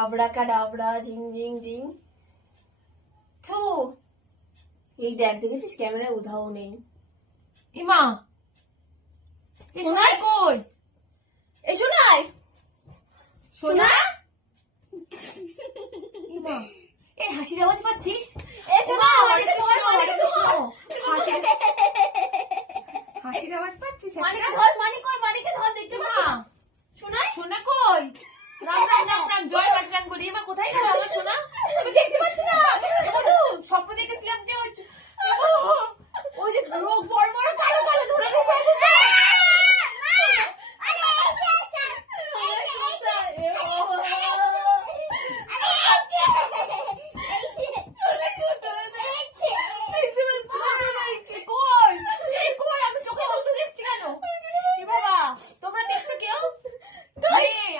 আবরাকাডাবরা ঝিং ঝিং ঝিং থু। এই দেখ, দেখেছিস ক্যামেরায় উধাও নেই। ইমা শোনাই কই? এই শোনাই শোনা। ইমা এই হাসির আওয়াজ পাচ্ছিস? এই শোনা, মানিকে ধর, মানিকে ধর, হাসির আওয়াজ পাচ্ছিস? মানিকে ধর, মানিক কই? মানিকে ধর, দেখতে পাচ্ছ না? শোনাই সোনা কই? রাম রাম রাম রাম, জয় বাজরাং বলি। ইমা কোথায় গেল আমার সোনা? আমি দেখতে পাচ্ছি না। স্বপ্ন দেখেছিলাম যে ওই যে রোগ বড় বড় কালো কালো ধরে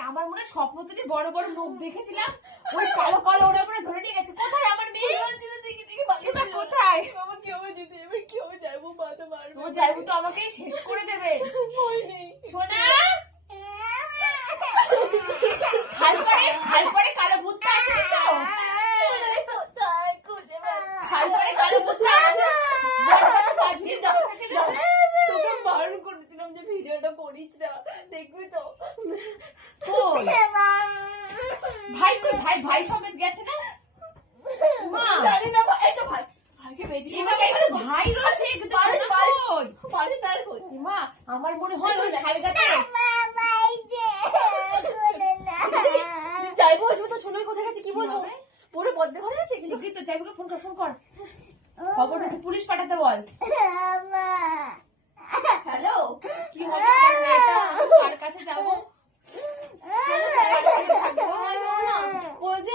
আমার মনে স্বপ্নতে যে বড় বড় লোক দেখেছিলাম, ওই কালো কালো ওরা পরে ধরে নিয়ে গেছে। কোথায় আমার মেয়ে? কোথায়? তো যাইবো তো আমাকেই শেষ করে দেবে। সোনা খাল পরে কালো ভূতটা আসে তো। খাল পরে কালো ভূতটা তোকে বারণ করেছিলাম যে ভিডিওটা করিস না, দেখবি তো। ভাই কই? ভাই সমেত গেছে না? মা জানি না ভাই, এই তো ভাই, ভাইকে বেঁচে ভাই রয়েছে কিন্তু বাড়ি তার কই? মা আমার মনে হয় ওই শালগাতে যাইবো, আসবো তো। শোনাই কোথায় গেছে? কি বলবো? পুরো বদলে ঘরে আছে। কিন্তু তো যাইবো, ফোন কর খবরটা তো পুলিশ পাঠাতে বল। হ্যালো, কি হবে মেয়েটা? কার কাছে যাবো? বলছি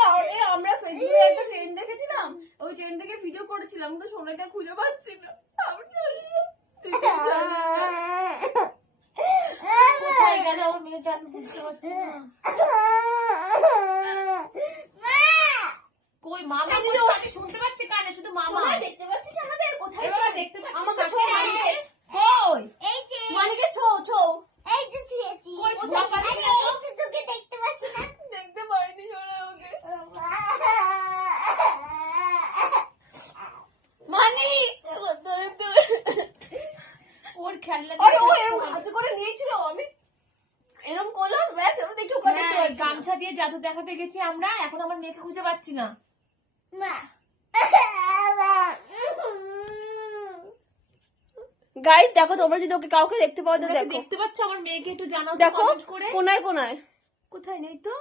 আমরা ফেসবুকে একটা ট্রেন্ড দেখেছিলাম, ওই ট্রেন্ড থেকে ভিডিও করেছিলাম, তো সোনাকে খুঁজে পাচ্ছি না। আমি জানি না কোথায় গেল আমার মেয়েটা, আমি বুঝতে পারছি না। কই মামা? আমি শুনতে পাচ্ছি কানে, শুধু মামা। দেখতে পাচ্ছিস আমাদের? কোথায় এবার দেখতে পাচ্ছি আমাকে না। ছো, মানিকে কই? মানিকে ছো ছো। কই ছোঁয়া পাচ্ছি না তো? দেখতে পাইনি সোনা ওকে। মানি ওর খেলনা আরে ও এরকম হাতে করে নিয়েছিল, আমি এরকম করলাম, ব্যাস এরকম দেখি ওখানে দেখতে পাচ্ছি না। গামছা দিয়ে জাদু দেখাতে গেছি আমরা, এখন আমার মেয়েকে খুঁজে পাচ্ছি না। গাইস দেখো, তোমরা যদি ওকে কাউকে দেখতে পাও তো তোমরা কি দেখো। দেখতে পাচ্ছ আমার মেয়েকে? একটু জানাও তো দেখো কমেন্ট করে। কোনায় কোনায়। কোথায় নেই তো?